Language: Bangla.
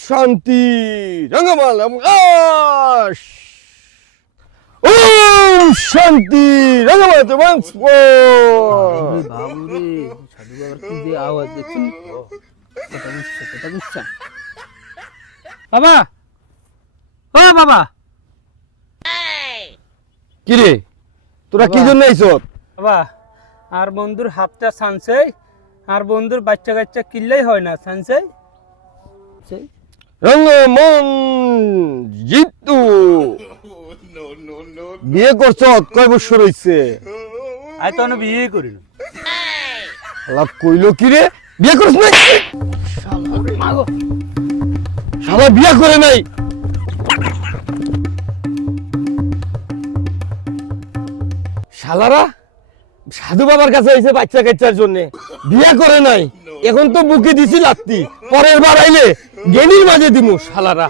শান্তি রঙ্গমালা আশ ওম শান্তি রঙ্গমালা ওয়ান্স মোর বাবু রে সাধু বাবার কি যে আওয়াজ দেখছেন কথা বুঝছেন বাবা ও বাবা কি রে তোরা কি জন্য আইছত বাবা আর বন্ধুর হাতটা সানছে আর বন্ধুর বাচ্চা কাচ্চা কিল্লাই হয় না সানছে রঙ্গমন জিতু বিয়ে করছ কয় বছর হইছে আই তো বিয়ে করি না শালা কইলো কি রে বিয়ে করছ না শালা বিয়ে করে নাই শালারা সাধু বাবার কাছে আইছে বাচ্চা কাচ্চার জন্য বিয়ে করে নাই এখন তো বুকে দিছি লাত্তি পরের বার আইলে গেনির মাঝে দিমু শালারা